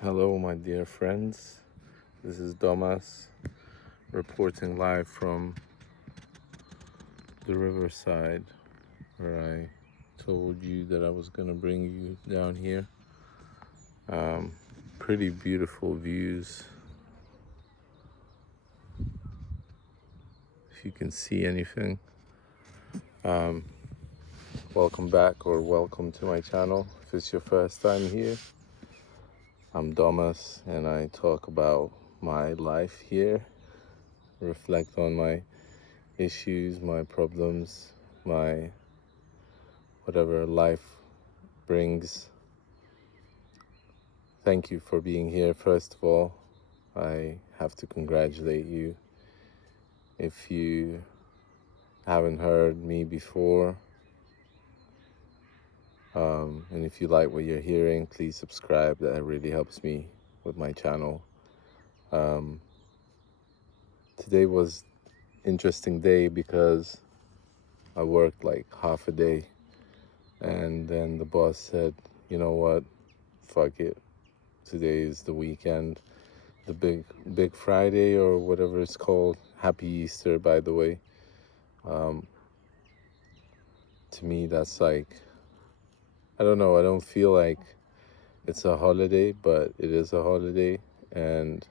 Hello, my dear friends. This is Domas reporting live from the riverside where I told you that I was going to bring you down here. Pretty beautiful views. If you can see anything, welcome back or welcome to my channel. If it's your first time here, I'm Domas and I talk about my life here, reflect on my issues, my problems, my whatever life brings. Thank you for being here. First of all, I have to congratulate you. If you haven't heard me before, and if you like what you're hearing, please subscribe. That really helps me with my channel. Today was interesting day because I worked like half a day, and then the boss said, "You know what? Fuck it. Today is the weekend, the big Friday or whatever it's called. Happy Easter, by the way." To me, that's like, I don't know, I don't feel like it's a holiday, but it is a holiday. And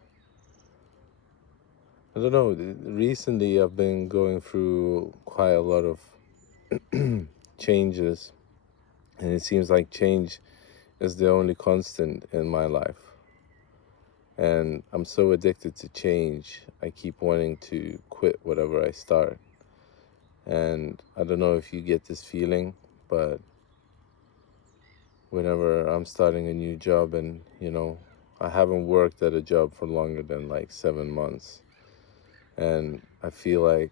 I don't know, recently I've been going through quite a lot of changes, and it seems like change is the only constant in my life. And I'm so addicted to change, I keep wanting to quit whatever I start. And I don't know if you get this feeling, but whenever I'm starting a new job and, I haven't worked at a job for longer than like 7 months, and I feel like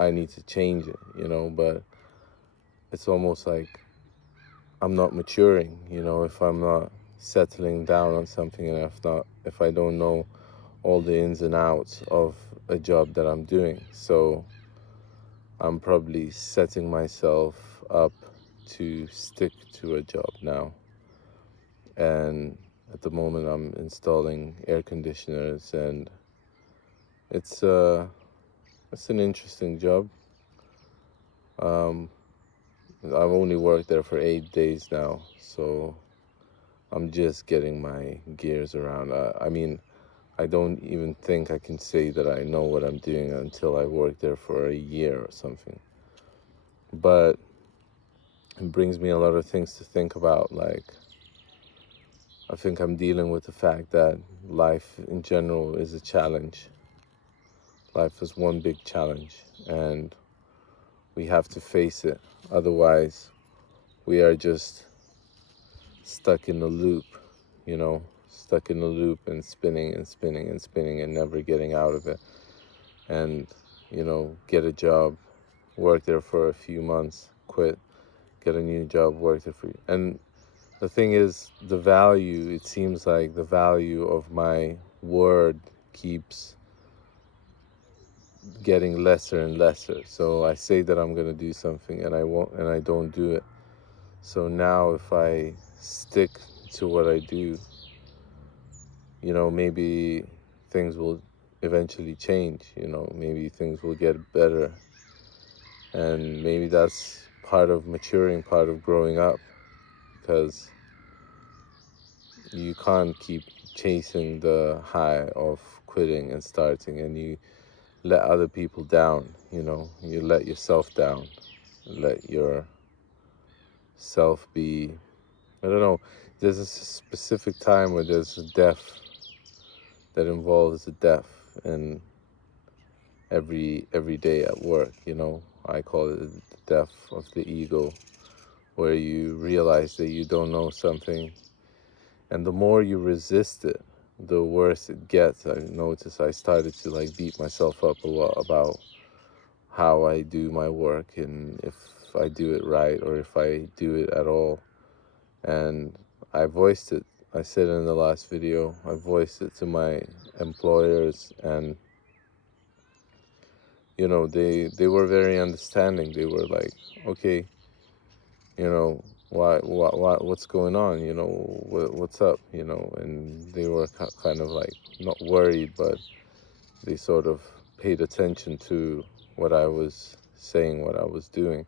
I need to change it, but it's almost like I'm not maturing, if I'm not settling down on something, and if I don't know all the ins and outs of a job that I'm doing. So I'm probably setting myself up to stick to a job now. And at the moment I'm installing air conditioners, and it's an interesting job. I've only worked there for 8 days now, so I'm just getting my gears around. I mean, I don't even think I can say that I know what I'm doing until I work there for a year or something. But it brings me a lot of things to think about. Like, I think I'm dealing with the fact that life in general is a challenge. Life is one big challenge, and we have to face it. Otherwise, we are just stuck in a loop, stuck in a loop and spinning and spinning and spinning and never getting out of it. And, get a job, work there for a few months, quit, get a new job, work there for you. And the thing is, it seems like the value of my word keeps getting lesser and lesser. So I say that I'm going to do something and I won't, and I don't do it. So now if I stick to what I do, maybe things will eventually change, maybe things will get better. And maybe that's part of maturing, part of growing up, because you can't keep chasing the high of quitting and starting, and you let other people down, you let yourself down, let yourself be, I don't know, there's a specific time where there's a death that involves a death, and every day at work, I call it the death of the ego, where you realize that you don't know something, and the more you resist it, the worse it gets. I noticed I started to like beat myself up a lot about how I do my work and if I do it right or if I do it at all. And I voiced it. I said in the last video, I voiced it to my employers, and they were very understanding. They were like, okay, what's going on, what's up, and they were kind of like not worried, but they sort of paid attention to what I was saying, what I was doing.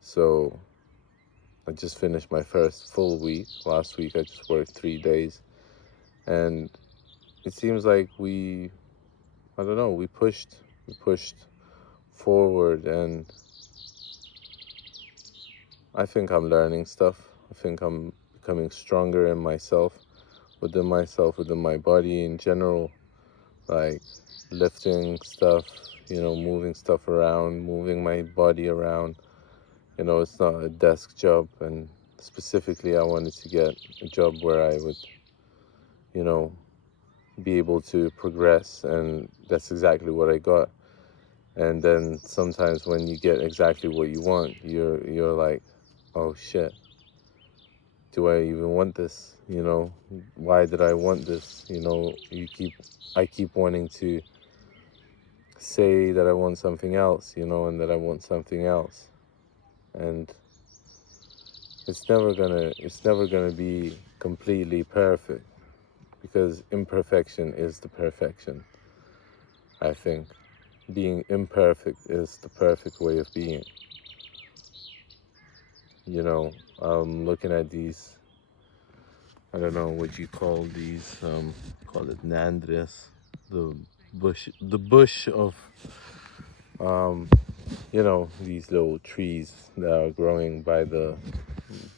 So I just finished my first full week. Last week I just worked 3 days, and it seems like I don't know, we pushed forward, and I think I'm learning stuff. I think I'm becoming stronger in myself, within my body in general, like lifting stuff, moving stuff around, moving my body around. It's not a desk job, and specifically, I wanted to get a job where I would, you know, be able to progress, and that's exactly what I got. And then sometimes when you get exactly what you want, you're like, oh shit, do I even want this? Why did I want this? I keep wanting to say that I want something else, and that I want something else. And it's never gonna be completely perfect, because imperfection is the perfection. I think being imperfect is the perfect way of being. Looking at these, I don't know what you call these, call it nandres, the bush of, um, these little trees that are growing by the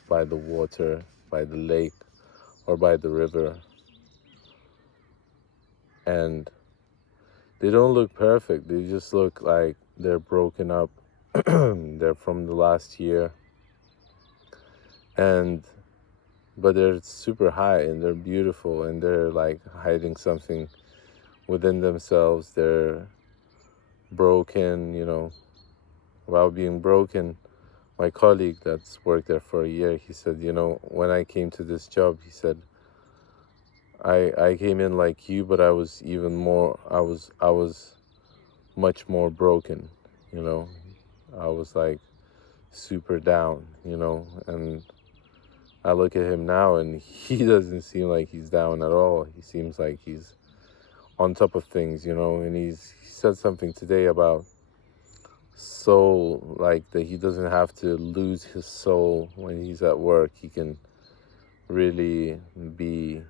water, by the lake, or by the river. And they don't look perfect. They just look like they're broken up. They're from the last year. And but they're super high, and they're beautiful, and they're like hiding something within themselves. They're broken, about being broken. My colleague that's worked there for a year, he said, when I came to this job, he said, I came in like you, but I was much more broken, you know. I was like super down, and I look at him now, and he doesn't seem like he's down at all. He seems like he's on top of things, and he said something today about soul, like that he doesn't have to lose his soul when he's at work. He can really be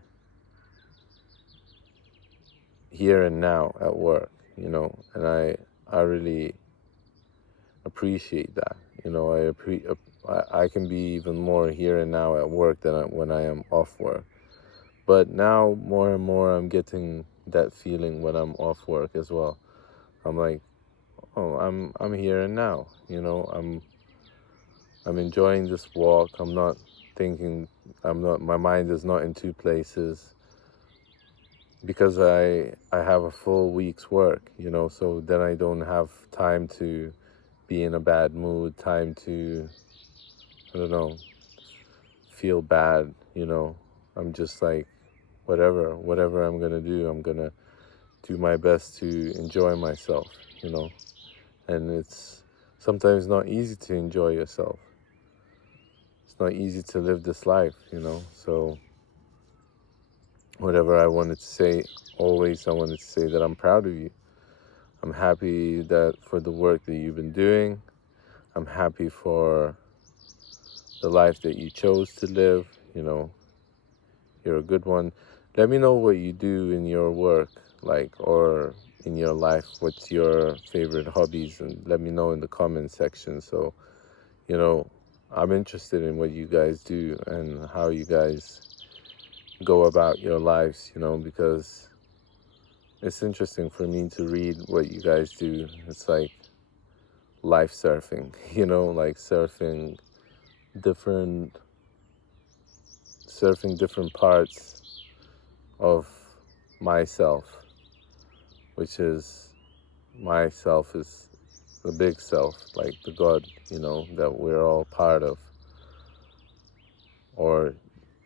here and now at work, and I really appreciate that. I can be even more here and now at work than when I am off work. But now more and more I'm getting that feeling when I'm off work as well. I'm like, oh, I'm here and now. I'm enjoying this walk. I'm not thinking. I'm not. My mind is not in two places, because I have a full week's work. So then I don't have time to be in a bad mood. Time to, I don't know, feel bad. I'm just like, whatever I'm gonna do, I'm gonna do my best to enjoy myself. And it's sometimes not easy to enjoy yourself. It's not easy to live this life. So whatever I wanted to say, always I wanted to say that I'm proud of you. I'm happy that for the work that you've been doing. I'm happy for the life that you chose to live. You're a good one. Let me know what you do in your work, or in your life. What's your favorite hobbies? And let me know in the comment section. So, I'm interested in what you guys do and how you guys go about your lives, because it's interesting for me to read what you guys do. It's like life surfing, like different different parts of myself, which is myself is the big self, like the God, that we're all part of, or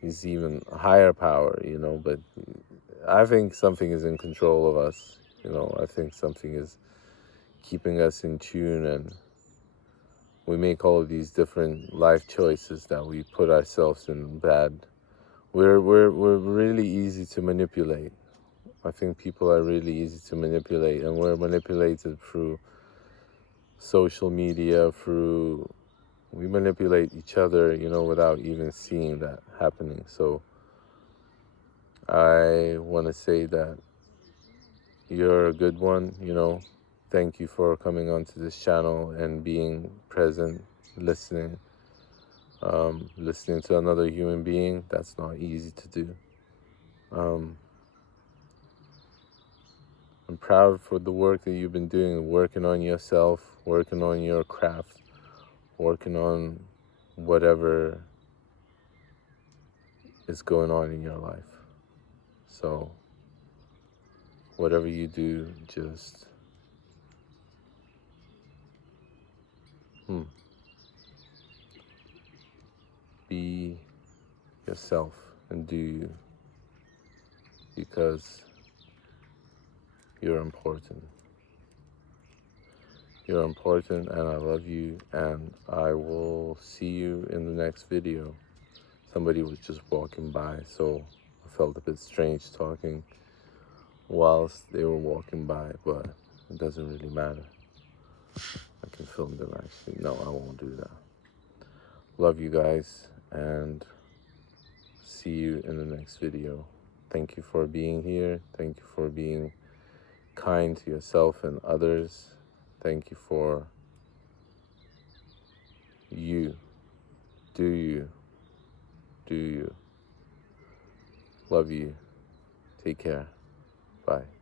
is even a higher power, but I think something is in control of us. I think something is keeping us in tune, and we make all of these different life choices that we put ourselves in bad. We're really easy to manipulate. I think people are really easy to manipulate, and we're manipulated through social media, we manipulate each other, without even seeing that happening. So I want to say that you're a good one, Thank you for coming onto this channel and being present, listening. Listening to another human being, that's not easy to do. Um, I'm proud for the work that you've been doing, working on yourself, working on your craft, working on whatever is going on in your life. So whatever you do, just be yourself and do you, because you're important. You're important, and I love you, and I will see you in the next video. Somebody was just walking by, so I felt a bit strange talking whilst they were walking by, but it doesn't really matter. I can film them actually. No, I won't do that. Love you guys, and see you in the next video. Thank you for being here. Thank you for being kind to yourself and others. Thank you for you. Do you. Do you. Love you. Take care. Bye.